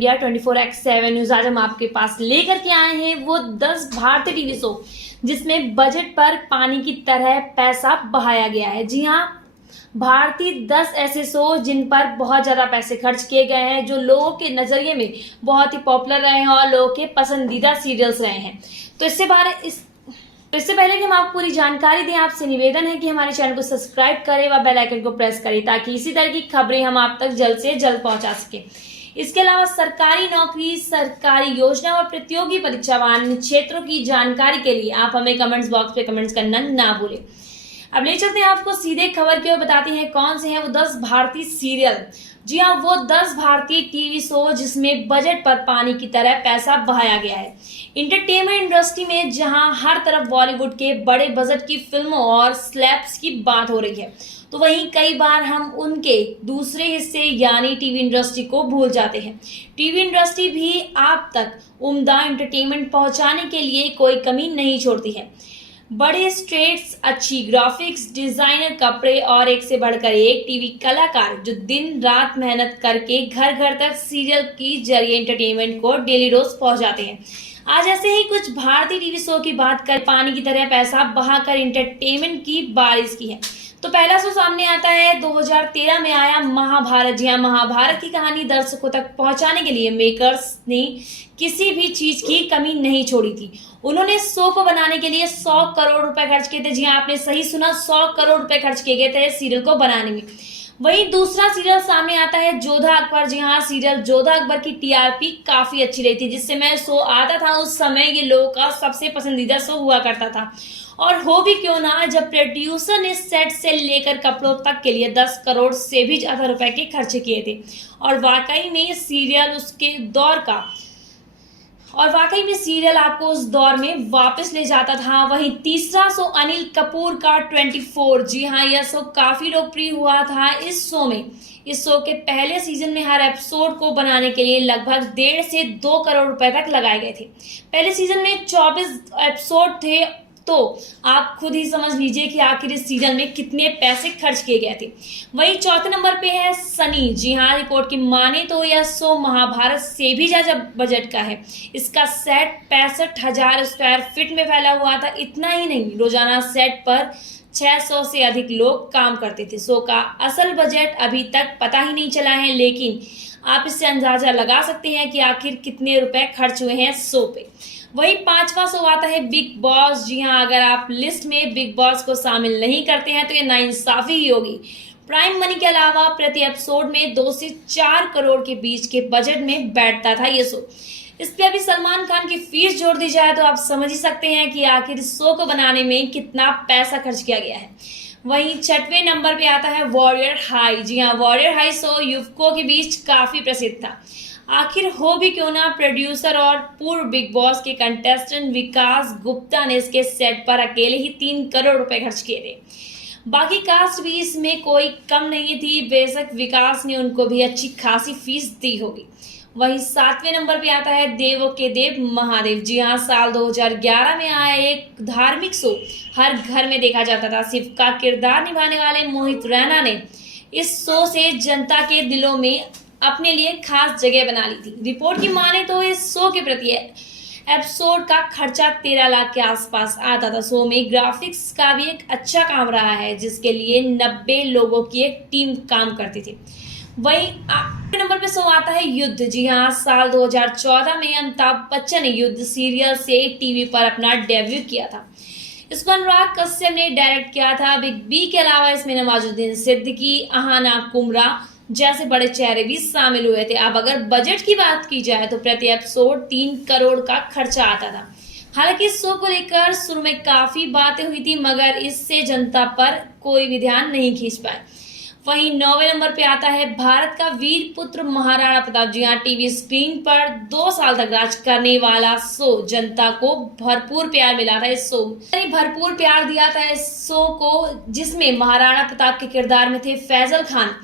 India 24x7 news. आज हम आपके पास लेकर के आए हैं वो 10 भारतीय टीवी शो जिसमें बजट पर पानी की तरह पैसा बहाया गया है। जी हाँ, भारतीय 10 ऐसे शो जिन पर बहुत ज़्यादा पैसे खर्च किए गए हैं, जो लोगों के नज़रिए में बहुत ही पॉपुलर रहे हैं और लोगों के पसंदीदा सीरियल्स रहे हैं। तो इससे पहले कि हम आपको पूरी जानकारी दें, आपसे निवेदन है कि हमारे चैनल को सब्सक्राइब करें व बेल आइकन को प्रेस करें ताकि इसी तरह की खबरें हम आप तक जल्द से जल्द पहुंचा सकें। इसके अलावा सरकारी नौकरी, सरकारी योजना और प्रतियोगी परीक्षावान क्षेत्रों की जानकारी के लिए आप हमें कमेंट्स बॉक्स पे कमेंट्स करना ना भूलें। अब ले चलते हैं आपको सीधे खबर की ओर, बताते हैं कौन से हैं वो 10 भारतीय सीरियल। जी हाँ, वो 10 भारतीय टीवी शो जिसमें बजट पर पानी की तरह पैसा बहाया गया है। इंटरटेनमेंट इंडस्ट्री में जहां हर तरफ बॉलीवुड के बड़े बजट की फिल्मों और स्लैब्स की बात हो रही है, तो वहीं कई बार हम उनके दूसरे हिस्से यानी टीवी इंडस्ट्री को भूल जाते हैं। टीवी इंडस्ट्री भी आप तक उम्दा एंटरटेनमेंट पहुंचाने के लिए कोई कमी नहीं छोड़ती है। बड़े स्टेट्स, अच्छी ग्राफिक्स, डिजाइनर कपड़े और एक से बढ़कर एक टीवी कलाकार जो दिन रात मेहनत करके घर घर तक सीरियल की जरिए एंटरटेनमेंट को डेली डोज पहुंचाते हैं। आज ऐसे ही कुछ भारतीय टीवी शो की बात कर पानी की तरह पैसा बहाकर एंटरटेनमेंट की बारिश की है। तो पहला शो सामने आता है 2013 में आया महाभारत। जी हाँ, महाभारत की कहानी दर्शकों तक पहुंचाने के लिए मेकर्स ने किसी भी चीज की कमी नहीं छोड़ी थी। उन्होंने शो को बनाने के लिए 100 करोड़ रुपए खर्च किए थे। जी हाँ, आपने सही सुना, 100 करोड़ रुपए खर्च किए गए थे सीरियल को बनाने में। वहीं दूसरा सीरियल सामने आता है योद्धा अकबर। जी हाँ, सीरियल योद्धा अकबर की टीआरपी काफी अच्छी रही थी। जिस समय शो आता था उस समय ये लोगों का सबसे पसंदीदा शो हुआ करता था। और हो भी क्यों ना, जब प्रोड्यूसर ने सेट से लेकर कपड़ों तक के लिए 10 करोड़ से भी ज्यादा रुपए के खर्च किए थे। और वाकई में सीरियल आपको उस दौर में वापस ले जाता था। वहीं तीसरा शो अनिल कपूर का 24। जी हाँ, यह शो काफी लोकप्रिय हुआ था। इस शो के पहले सीजन में हर एपिसोड को बनाने के लिए लगभग 1.5 से 2 करोड़ रुपए तक लगाए गए थे। पहले सीजन में 24 एपिसोड थे, तो आप खुद ही समझ लीजिए कि आखिर इस सीजन में कितने पैसे खर्च किए गए थे। वहीं चौथे नंबर पे है सनी। जी हाँ, रिपोर्ट की माने तो यह शो महाभारत से भी ज्यादा बजट का है। इसका सेट 65,000 स्क्वायर फीट में फैला हुआ था। इतना ही नहीं, रोजाना सेट पर 600 से अधिक लोग काम करते थे। शो का असल बजट अभी तक पता ही नहीं चला है, लेकिन आप इससे अंदाजा लगा सकते हैं कि आखिर कितने रुपए खर्च हुए हैं शो पे। वही पांचवा शो आता है बिग बॉस। जी हाँ, अगर आप लिस्ट में बिग बॉस को शामिल नहीं करते हैं तो ये नाइंसाफी ही होगी। प्राइम मनी के अलावा प्रति एपिसोड में 2 से 4 करोड़ के बीच के बजट में बैठता था ये शो। इस पे अभी सलमान खान की फीस जोड़ दी जाए तो आप समझ ही सकते हैं कि आखिर इस शो को बनाने में कितना पैसा खर्च किया गया है। वहीं छठवें नंबर पे आता है वॉरियर हाई। जी हाँ, वॉरियर हाई शो युवकों के बीच काफी प्रसिद्ध था। आखिर हो भी क्यों ना, प्रोड्यूसर और पूर्व बिग बॉस के कंटेस्टेंट विकास गुप्ता ने इसके सेट पर अकेले ही 3 करोड़ रुपए खर्च किए थे। बाकी कास्ट भी इसमें कोई कम नहीं थी। बेशक विकास ने उनको भी अच्छी खासी फीस दी होगी। वहीं 7वें नंबर पे आता है देवों के देव महादेव। जी हाँ, साल 2011 में आया एक धार्मिक शो हर घर में देखा जाता था। शिव का किरदार निभाने वाले मोहित रैना ने इस शो से जनता के दिलों में अपने लिए खास जगह बना ली थी। रिपोर्ट की माने तो इस शो के प्रति एपिसोड का खर्चा 13 लाख के आसपास आता था। शो में ग्राफिक्स का भी एक अच्छा काम रहा है, जिसके लिए 90 लोगों की एक टीम काम करती थी। वहीं 8वें नंबर पे शो आता है युद्ध। जी हाँ, साल 2014 में अमिताभ बच्चन ने युद्ध सीरियल से टीवी पर अपना डेब्यू किया था। इसको अनुराग कश्यप ने डायरेक्ट किया था। बिग बी के अलावा इसमें नवाजुद्दीन सिद्दीकी, अहाना कुमरा जैसे बड़े चेहरे भी शामिल हुए थे। अब अगर बजट की बात की जाए तो प्रति एपिसोड 3 करोड़ का खर्चा आता था। हालांकि इस शो को लेकर शुरू में काफी बातें हुई थी, मगर इससे जनता पर कोई भी ध्यान नहीं खींच पाए। वहीं 9वें नंबर पे आता है भारत का वीर पुत्र महाराणा प्रताप। जी हाँ, टीवी स्क्रीन पर 2 साल तक राज करने वाला शो जनता को भरपूर प्यार मिला था। इस शो भरपूर प्यार दिया था इस शो को, जिसमें महाराणा प्रताप के किरदार में थे फैजल खान।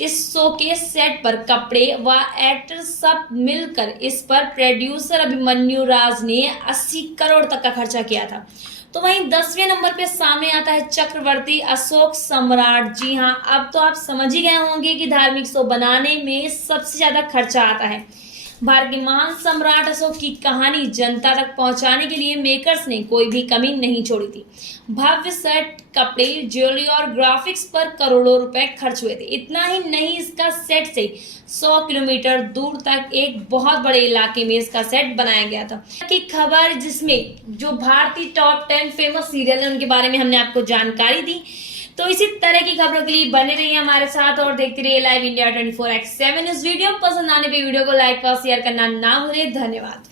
इस शो के सेट पर कपड़े व एक्टर सब मिलकर इस पर प्रोड्यूसर अभिमन्यु राज ने 80 करोड़ तक का खर्चा किया था। तो वहीं 10वें नंबर पे सामने आता है चक्रवर्ती अशोक सम्राट। जी हाँ, अब तो आप समझ ही गए होंगे कि धार्मिक शो बनाने में सबसे ज्यादा खर्चा आता है। भारत के महान सम्राट अशोक की कहानी जनता तक पहुंचाने के लिए मेकर्स ने कोई भी कमी नहीं छोड़ी थी। भव्य सेट, कपड़े, ज्वेलरी और ग्राफिक्स पर करोड़ों रुपए खर्च हुए थे। इतना ही नहीं, इसका सेट से 100 किलोमीटर दूर तक एक बहुत बड़े इलाके में इसका सेट बनाया गया था। की खबर जिसमें जो भारतीय टॉप 10 फेमस सीरियल है उनके बारे में हमने आपको जानकारी दी। तो इसी तरह की खबरों के लिए बने रहिए हमारे साथ और देखते रहिए लाइव इंडिया 24/7 न्यूज। वीडियो पसंद आने पे वीडियो को लाइक और शेयर करना ना भूलें। धन्यवाद।